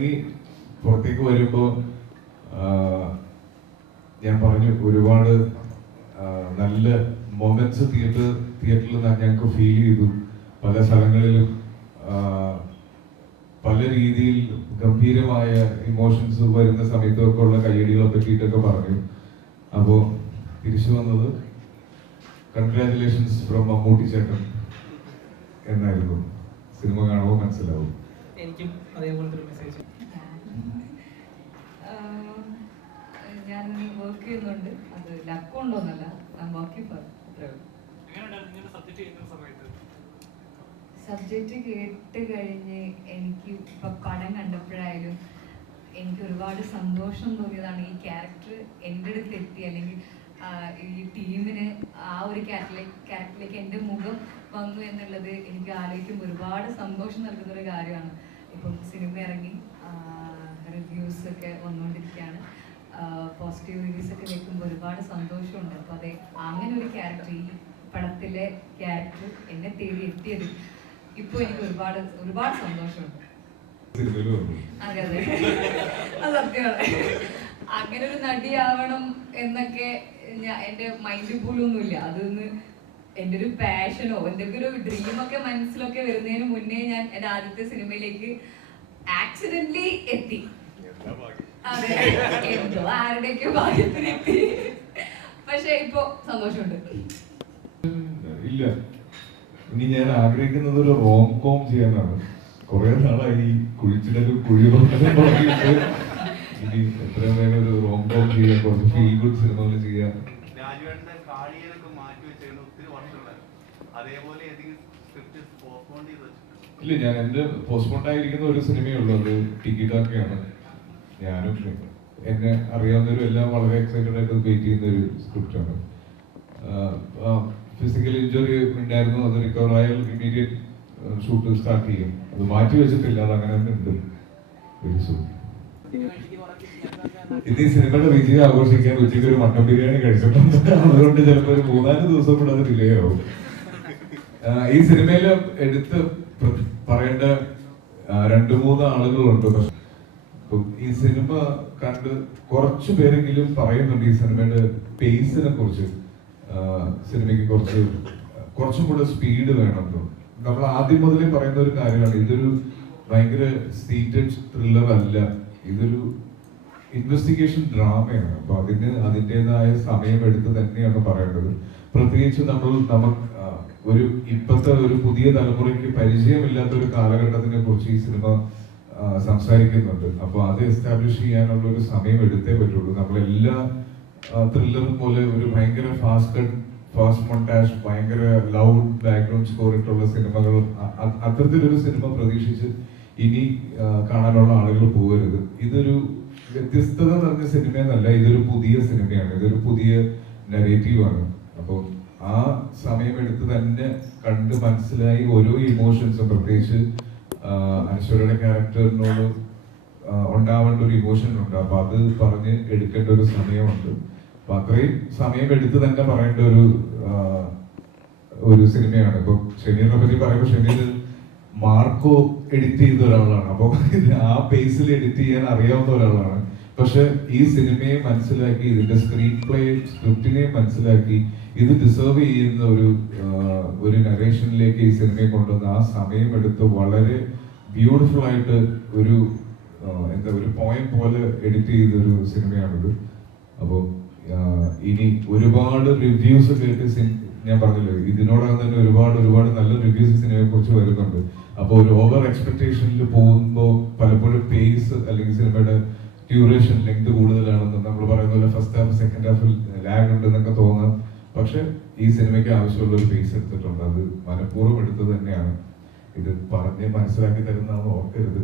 കഴിഞ്ഞിറങ്ങി പുറത്തേക്ക് വരുമ്പോൾ ഞാൻ പറഞ്ഞു ഒരുപാട് നല്ല മൊമെന്റ്സ് തിയേറ്റർ തിയേറ്ററിൽ ഞങ്ങൾക്ക് ഫീൽ ചെയ്തു. പല സ്ഥലങ്ങളിലും പല രീതിയിൽ ഗംഭീരമായ ഇമോഷൻസ് വരുന്ന സമയത്തൊക്കെ ഉള്ള കയ്യടികളെ പറ്റിയിട്ടൊക്കെ പറഞ്ഞു. അപ്പോൾ തിരിച്ചു വന്നത് കൺഗ്രാറ്റുലേഷൻസ് ഫ്രം മമ്മൂട്ടി ചേട്ടൻ എന്നായിരുന്നു. സിനിമ കാണുമ്പോൾ മനസ്സിലാവും. എനിക്കും അതേപോലത്തെ ഒരു മെസ്സേജ് ഞാൻ വർക്ക് ചെയ്യുന്നുണ്ട്. അത് ലക്ക് ഉണ്ടോന്നല്ല. ഫോർ സബ്ജക്റ്റ് കേട്ട് കഴിഞ്ഞ് എനിക്ക് ഇപ്പൊ പടം കണ്ടപ്പോഴായാലും എനിക്ക് ഒരുപാട് സന്തോഷം തോന്നിയതാണ് ഈ ക്യാരക്ടർ എന്റെ അടുത്ത് എത്തി. അല്ലെങ്കിൽ ഈ ടീമിന് ആ ഒരു ക്യാരക്ടറിലേക്ക് ക്യാരക്ടറിലേക്ക് എന്റെ മുഖം വന്നു എന്നുള്ളത് എനിക്ക് ആലോചിക്കുമ്പോൾ ഒരുപാട് സന്തോഷം നൽകുന്ന ഒരു കാര്യമാണ്. ഇപ്പം സിനിമ ഇറങ്ങി റിവ്യൂസ് ഒക്കെ വന്നുകൊണ്ടിരിക്കുകയാണ് പോസിറ്റീവ് റിവ്യൂസ് ഒക്കെ കേൾക്കുമ്പോൾ ഒരുപാട് സന്തോഷമുണ്ട്. അപ്പോൾ അതെ അങ്ങനെ ഒരു ക്യാരക്ടർ ഈ പടത്തിലെ ക്യാരക്ടർ എന്നെ തേടി എത്തിയത് ഇപ്പോൾ എനിക്ക് ഒരുപാട് ഒരുപാട് സന്തോഷമുണ്ട്. അതെ അതെ. സത്യമാണ്. അങ്ങനെ ഒരു നടിയാവണം എന്നൊക്കെ എന്റെ മൈൻഡ് പോലും ഒന്നുമില്ല. അതൊന്ന് എന്റെ ഒരു പാഷനോ എന്തെങ്കിലും ഒരു ഡ്രീമൊക്കെ മനസ്സിലൊക്കെ വരുന്നതിന് മുന്നേ ഞാൻ എന്റെ ആദ്യത്തെ സിനിമയിലേക്ക് ആക്സിഡന്റ്ലി എത്തി. അതെ എന്തോ ആരുടെയൊക്കെ ഭാഗ്യത്തിന് എത്തി. പക്ഷെ ഇപ്പോ സന്തോഷമുണ്ട്. ഇല്ല. ഇനി ഞാൻ ആഗ്രഹിക്കുന്നത് ഒരു റോം കോം ചെയ്യാനാണ്. കുറെ നാളായി ഈ കുഴിച്ചിടലും കുഴിപറക്കലും തുടങ്ങിയിട്ട് ഇനി എത്രയും വേഗം ഒരു റോം കോം ചെയ്യാൻ കുറച്ച് ഫീൽ ഗുഡ് സിനിമകൾ ചെയ്യാൻ ഇല്ല ഞാൻ എന്റെ പോസ്റ്റ്പോണ്ട് ആയിരിക്കുന്ന ഒരു സിനിമയേ ഉള്ളൂ. അത് ടിക്കറ്റാക്കിയാണ് ഞാനും എന്നെ അറിയാവുന്നവരും എല്ലാം വളരെ എക്സൈറ്റഡ് ആയിട്ട് വെയിറ്റ് ചെയ്യുന്ന ഒരു സ്ക്രിപ്റ്റാണ് ഫിസിക്കൽ ഇഞ്ചുറി ഉണ്ടായിരുന്നു. അത് റിക്കവർ ആയാൽ ഇമ്മീഡിയറ്റ് ഷൂട്ട് സ്റ്റാർട്ട് ചെയ്യും. അത് മാറ്റി വെച്ചിട്ടില്ല. അത് അങ്ങനെ തന്നെ ഉണ്ട്. ഇത് ഈ സിനിമയുടെ വിജയം ആഘോഷിക്കാൻ ഉച്ചയ്ക്ക് ഒരു മട്ടൻ ബിരിയാണി കഴിച്ചിട്ടുണ്ട്. അതുകൊണ്ട് ചിലപ്പോൾ ഒരു മൂന്നാൽ ദിവസം കൂടെ അത് ഡിലേ ആവും. ഈ സിനിമയിൽ എടുത്ത് പറയേണ്ട രണ്ടു മൂന്ന് ആളുകളുണ്ട്. പക്ഷെ ഈ സിനിമ കണ്ട് കുറച്ചു പേരെങ്കിലും പറയുന്നുണ്ട് ഈ സിനിമയുടെ പേസിനെ കുറിച്ച്. സിനിമയ്ക്ക് കുറച്ച് കുറച്ചും കൂടെ സ്പീഡ് വേണം. നമ്മൾ ആദ്യം മുതലേ പറയുന്ന ഒരു കാര്യമാണ് ഇതൊരു ഭയങ്കര സീറ്റഡ് ത്രില്ലർ അല്ല. ഇതൊരു ഇൻവെസ്റ്റിഗേഷൻ ഡ്രാമയാണ് അപ്പൊ അതിന് അതിന്റെതായ സമയം എടുത്ത് തന്നെയാണ് പറയേണ്ടത്. പ്രത്യേകിച്ച് നമ്മൾ നമുക്ക് ഒരു ഇപ്പോഴത്തെ ഒരു പുതിയ തലമുറയ്ക്ക് പരിചയമില്ലാത്ത ഒരു കാലഘട്ടത്തിനെ കുറിച്ച് ഈ സിനിമ സംസാരിക്കുന്നുണ്ട്. അപ്പൊ അത് എസ്റ്റാബ്ലിഷ് ചെയ്യാനുള്ള ഒരു സമയം എടുത്തേ പറ്റുള്ളൂ. നമ്മളെല്ലാ ത്രില്ലറും പോലെ ഒരു ഭയങ്കര ഫാസ്റ്റ് കട്ട് ഫാസ്റ്റ് മൊണ്ടാഷ് ഭയങ്കര ലൗഡ് ബാക്ക്ഗ്രൗണ്ട് സ്കോർ ഇട്ടുള്ള സിനിമകൾ അത്തരത്തിലൊരു സിനിമ പ്രതീക്ഷിച്ച് ഇനി കാണാനുള്ള ആളുകൾ പോകരുത്. ഇതൊരു വ്യത്യസ്തത നിറഞ്ഞ സിനിമ എന്നല്ല ഇതൊരു പുതിയ സിനിമയാണ്. ഇതൊരു പുതിയ അപ്പം ആ സമയമെടുത്ത് തന്നെ കണ്ട് മനസ്സിലായി ഓരോ ഇമോഷൻസും പ്രത്യേകിച്ച് അനശ്വരയുടെ ക്യാരക്ടറിനോട് ഉണ്ടാവേണ്ട ഒരു ഇമോഷൻ ഉണ്ട്. അപ്പൊ അത് പറഞ്ഞ് എടുക്കേണ്ട ഒരു സമയമുണ്ട്. അപ്പൊ അത്രയും സമയം എടുത്ത് തന്നെ പറയേണ്ട ഒരു ഒരു സിനിമയാണ്. ഇപ്പൊ ഷെമീറിനെ പറ്റി പറയുമ്പോൾ ഷെമീർ മാർക്കോ എഡിറ്റ് ചെയ്ത ഒരാളാണ്. അപ്പൊ ആ പേസിൽ എഡിറ്റ് ചെയ്യാൻ അറിയാവുന്ന ഒരാളാണ്. പക്ഷെ ഈ സിനിമയെ മനസ്സിലാക്കി ഇതിന്റെ സ്ക്രീൻ പ്ലേ സ്ക്രിപ്റ്റിനെ മനസ്സിലാക്കി ഇത് ഡിസേർവ് ചെയ്യുന്ന ഒരു ഒരു നറേഷനിലേക്ക് ഈ സിനിമയെ കൊണ്ടുവന്ന് ആ സമയമെടുത്ത് വളരെ ബ്യൂട്ടിഫുൾ ആയിട്ട് ഒരു എന്താ ഒരു പോയം പോലെ എഡിറ്റ് ചെയ്ത ഒരു സിനിമയാണിത് അപ്പോൾ ഇനി ഒരുപാട് റിവ്യൂസ് കേട്ട് ഞാൻ പറഞ്ഞല്ലോ ഇതിനോടകം തന്നെ ഒരുപാട് ഒരുപാട് നല്ല റിവ്യൂസ് സിനിമയെ കുറിച്ച് വരുന്നുണ്ട്. അപ്പോൾ ഒരു ഓവർ എക്സ്പെക്ടേഷനിൽ പോകുമ്പോൾ പലപ്പോഴും പേസ് അല്ലെങ്കിൽ സിനിമയുടെ ഡ്യൂറേഷൻ ലെങ്ത് കൂടുതലാണെന്ന് നമ്മൾ പറയുന്ന പോലെ ഫസ്റ്റ് ഹാഫ് സെക്കൻഡ് ഹാഫിൽ ലാഗ് ഉണ്ട് എന്നൊക്കെ തോന്നാം. പക്ഷെ ഈ സിനിമയ്ക്ക് ആവശ്യമുള്ള ഒരു പേസ് എടുത്തിട്ടുണ്ട്. അത് മനഃപൂർവം എടുത്തത് തന്നെയാണ്. ഇത് പറഞ്ഞ് മനസ്സിലാക്കി തരുന്നതാണ് ഓർക്കരുത്.